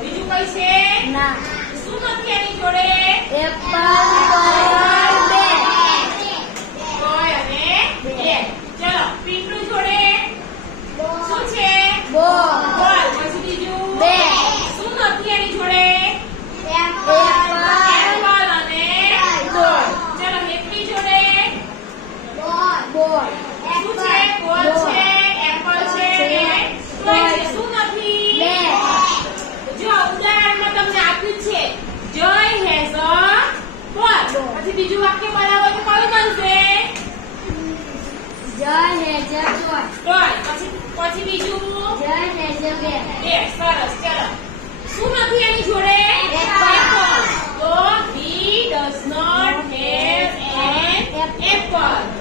બીજું કઈ છે? ના. શું નથી એની જોડે? એપલ બોલ બે. બોય અને બેન. ચલો પિન્ટુ જોડે શું છે? બોલ. બોલ. પછી બીજું બે. શું નથી એની જોડે? એપલ એપલ અને બોલ. ચલો હેપી જોડે બોલ. શું છે? બોલ છે, એપલ છે અને ટોય છે. શું નથી? બે. જો ઉદાહરણમાં તમને આપ્યું છે જય હેઝ અ બોલ. પછી બીજું વાક્ય બનાવો તો કયું બનશે? જય હેઝ અ ટોય. ટોય. પછી બીજું જય હેઝ અ બેન. yes, સરસ. ચલો શું નથી એની જોડે? Apple. તો he does not have an apple.